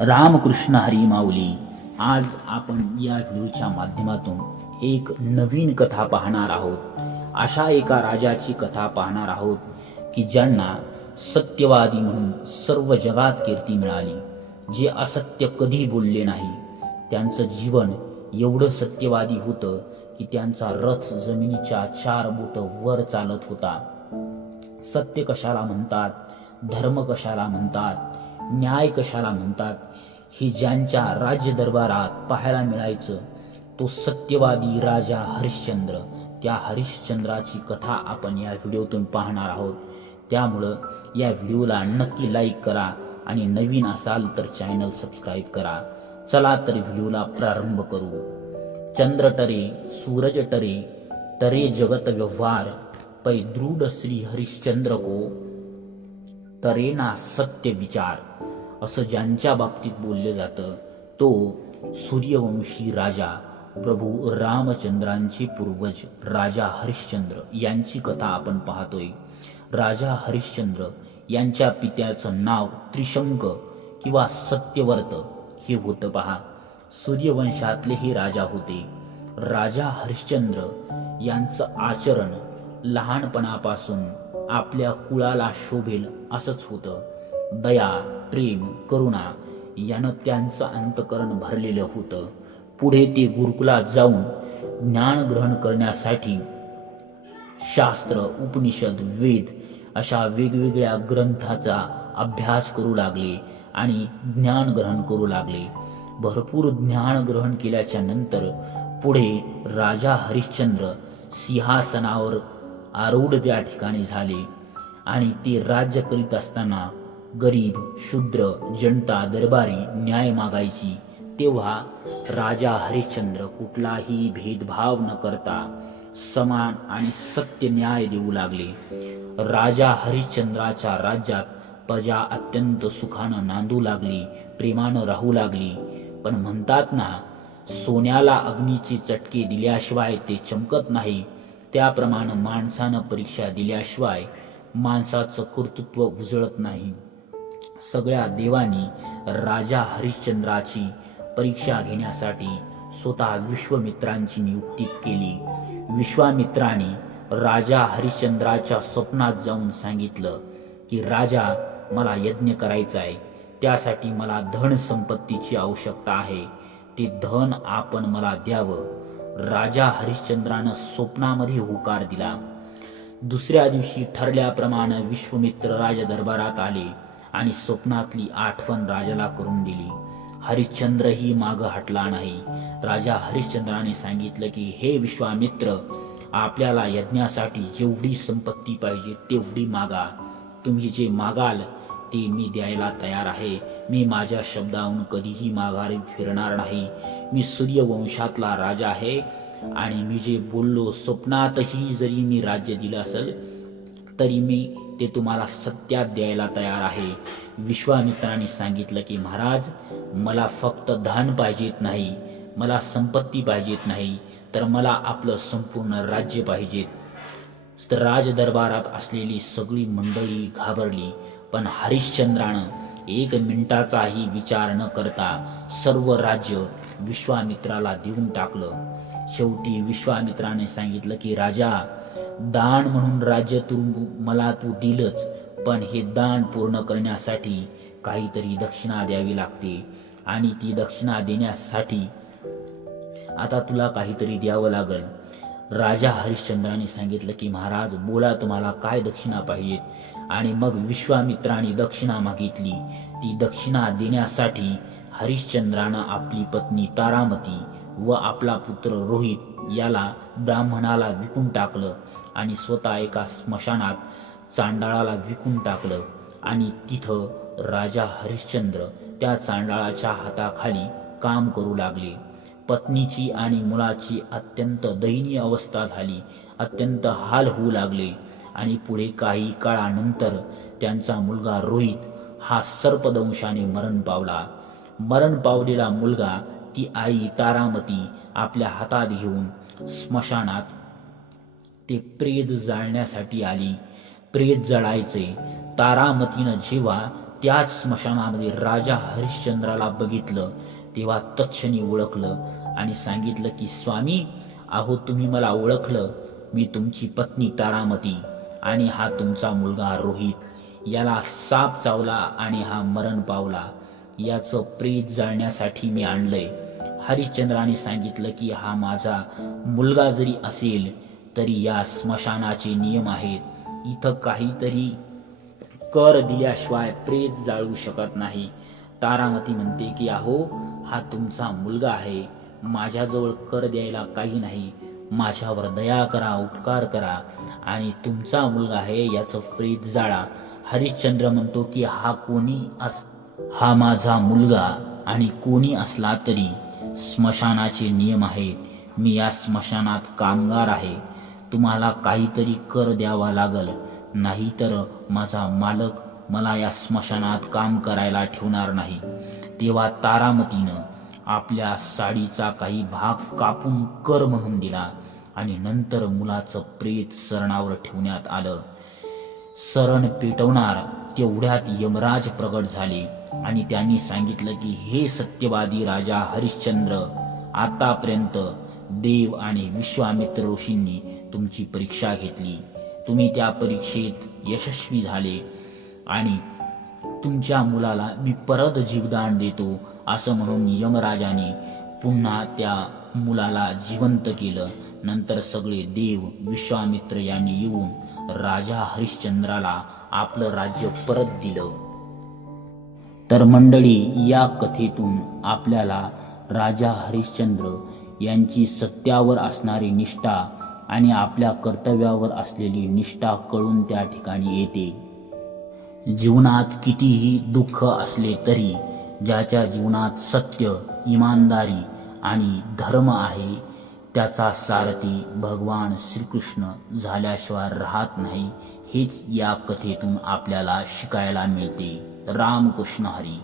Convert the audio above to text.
रामकृष्ण हरी माऊली आज आपण या व्हिडिओच्या माध्यमातून एक नवीन कथा पाहणार आहोत. अशा एका राजाची कथा पाहणार आहोत की ज्यांना सत्यवादी म्हणून सर्व जगात कीर्ती मिळाली. जे असत्य कधी बोलले नाही. त्यांचं जीवन एवढं सत्यवादी होतं की त्यांचा रथ जमिनीच्या चार बोट वर चालत होता. सत्य कशाला म्हणतात? धर्म कशाला म्हणतात? न्याय कशाला म्हणतात? हे ज्यांच्या राज्य दरबारात पाहायला मिळायचं तो सत्यवादी राजा हरिश्चंद्र. त्या हरिश्चंद्राची कथा आपण या व्हिडिओतून पाहणार आहोत. त्यामुळं या व्हिडिओला नक्की लाईक करा आणि नवीन असाल तर चॅनल सबस्क्राईब करा. चला तर व्हिडिओला प्रारंभ करू. चंद्र टरे सूरज टरे टरे जगत व्यवहार पै दृढ श्री हरिश्चंद्र को तरेना सत्य विचार असं ज्यांच्या बाबतीत बोललं जातं तो सूर्यवंशी राजा प्रभू रामचंद्रांचे पूर्वज राजा हरिश्चंद्र यांची कथा आपण पाहतोय. राजा हरिश्चंद्र यांच्या पित्याचं नाव त्रिशंक किंवा सत्यवर्त हे होतं पहा. सूर्यवंशातले हे राजा होते. राजा हरिश्चंद्र यांचं आचरण लहानपणापासून आपल्या कुळाला शोभेल असंच होतं. दया प्रेम करुणा यानं त्यांचं अंतकरण भरलेलं होतं. पुढे ते गुरुकुलात जाऊन ज्ञान ग्रहण करण्यासाठी शास्त्र उपनिषद वेद अशा वेगवेगळ्या ग्रंथाचा अभ्यास करू लागले आणि ज्ञान ग्रहण करू लागले. भरपूर ज्ञान ग्रहण केल्याच्यानंतर पुढे राजा हरिश्चंद्र सिंहासनावर आरूढ त्या ठिकाणी झाले. आणि ते राज्य करीत असताना गरीब शूद्र जनता दरबारी न्याय मागायची. तेव्हा राजा हरिश्चंद्र कुठलाही भेदभाव न करता समान आणि सत्य न्याय देऊ लागले. राजा हरिश्चंद्राच्या राज्यात प्रजा अत्यंत सुखानं नांदू लागली प्रेमानं राहू लागली. पण म्हणतात ना सोन्याला अग्नीचे चटके दिल्याशिवाय ते चमकत नाही. त्याप्रमाणे माणसानं परीक्षा दिल्याशिवाय माणसाचं कर्तृत्व उजळत नाही. सगळ्या देवांनी राजा हरिश्चंद्राची परीक्षा घेण्यासाठी स्वतः विश्वमित्रांची नियुक्ती केली. विश्वामित्राने राजा हरिश्चंद्राच्या स्वप्नात जाऊन सांगितलं की राजा मला यज्ञ करायचा आहे त्यासाठी मला धन संपत्तीची आवश्यकता आहे. ते धन आपण मला द्यावं. राजा हरिश्चंद्रानं स्वप्नामध्ये होकार दिला. दुसऱ्या दिवशी ठरल्याप्रमाणे विश्वमित्र राजा दरबारात आले आणि स्वप्नातली आठवण राजाला करून दिली. हरिश्चंद्रही माग हटला नाही. राजा हरिश्चंद्राने सांगितलं की हे विश्वामित्र आपल्याला यज्ञासाठी जेवढी संपत्ती पाहिजे तेवढी मागा. तुम्ही जे मागाल ते मी द्यायला तयार आहे. मी माझ्या शब्दाहून कधीही माघारी फिरणार नाही. मी सूर्यवंशातला राजा आहे आणि मी जे बोललो स्वप्नातही जरी मी राज्य दिलं असेल तरी मी ते तुम्हाला सत्यात द्यायला तयार आहे. विश्वामित्राने सांगितलं की महाराज मला फक्त धन पाहिजेत नाही मला संपत्ती पाहिजेत नाही तर मला आपलं संपूर्ण राज्य पाहिजेत. राज दरबारात असलेली सगळी मंडळी घाबरली पण हरिश्चंद्रानं एक मिनिटाचाही विचार न करता सर्व राज्य विश्वामित्राला देऊन टाकलं. शेवटी विश्वामित्राने सांगितलं की राजा दान म्हणून राज्य तू मला तू दिलंच पण हे दान पूर्ण करण्यासाठी काहीतरी दक्षिणा द्यावी लागते आणि ती दक्षिणा देण्यासाठी आता तुला काहीतरी द्यावं लागल. राजा हरिश्चंद्राने सांगितलं की महाराज बोला तुम्हाला काय दक्षिणा पाहिजे. आणि मग विश्वामित्राने दक्षिणा मागितली. ती दक्षिणा देण्यासाठी हरिश्चंद्रानं आपली पत्नी तारामती व आपला पुत्र रोहित याला ब्राह्मणाला विकून टाकलं आणि स्वतः एका स्मशानात चांडाळाला विकून टाकलं. आणि तिथं राजा हरिश्चंद्र त्या चांडाळाच्या हाताखाली काम करू लागले. पत्नीची आणि मुलाची अत्यंत दयनीय अवस्था झाली. अत्यंत हाल होऊ लागले आणि पुढे काही काळानंतर त्यांचा मुलगा रोहित हा सर्पदंशाने मरण पावला. मरण पावलेला मुलगा ती आई तारामती आपल्या हातात घेऊन स्मशानात ते प्रेत जाळण्यासाठी आली. प्रेत जळायचे. तारामतीनं जेव्हा त्याच स्मशानामध्ये राजा हरिश्चंद्राला बघितलं तेव्हा तत्क्षणी ओळखलं आणि सांगितलं की स्वामी अहो तुम्ही मला ओळखलं. मी तुमची पत्नी तारामती आणि हा तुमचा मुलगा रोहित. याला साप चावला आणि हा मरण पावला. याचं प्रेत जाळण्यासाठी मी आणलंय. हरिश्चंद्राने सांगितलं की हा माझा मुलगा जरी असेल तरी या स्मशानाचे नियम आहेत. इथं काहीतरी कर दिल्याशिवाय प्रेत जाळू शकत नाही. तारामती म्हणते की अहो हा तुमचा मुलगा आहे. माझ्याजवळ कर द्यायला काही नाही. माझ्यावर दया करा उपकार करा. आणि तुमचा मुलगा आहे याचं प्रेत जाळा. हरिश्चंद्र म्हणतो की हा कोणी अस हा माझा मुलगा आणि कोणी असला तरी स्मशानाचे नियम आहेत. मी या स्मशानात कामगार आहे. तुम्हाला काहीतरी कर द्यावा लागल. नाहीतर माझा मालक मला या स्मशानात काम करायला ठेवणार नाही. तेव्हा तारामतीनं आपल्या साडीचा काही भाग कापून कर म्हणून दिला आणि नंतर मुलाचं प्रेत सरणावर ठेवण्यात आलं. सरण पेटवणार तेवढ्यात यमराज प्रगट झाले आणि त्यांनी सांगितलं की हे सत्यवादी राजा हरिश्चंद्र आतापर्यंत देव आणि विश्वामित्र ऋषींनी तुमची परीक्षा घेतली. तुम्ही त्या परीक्षेत यशस्वी झाले आणि तुमच्या मुलाला मी परत जीवदान देतो असं म्हणून यमराजाने पुन्हा त्या मुलाला जिवंत केलं. नंतर सगळे देव विश्वामित्र यांनी येऊन राजा हरिश्चंद्राला आपलं राज्य परत दिलं. तर मंडळी या कथेतून आपल्याला राजा हरिश्चंद्र यांची सत्यावर असणारी निष्ठा आणि आपल्या कर्तव्यावर असलेली निष्ठा कळून त्या ठिकाणी येते. जीवनात कितीही दुःख असले तरी ज्याच्या जीवनात सत्य इमानदारी आणि धर्म आहे त्याचा सारथी भगवान श्रीकृष्ण झाल्याशिवाय राहत नाही हेच या कथेतून आपल्याला शिकायला मिळते. रामकृष्ण हरी.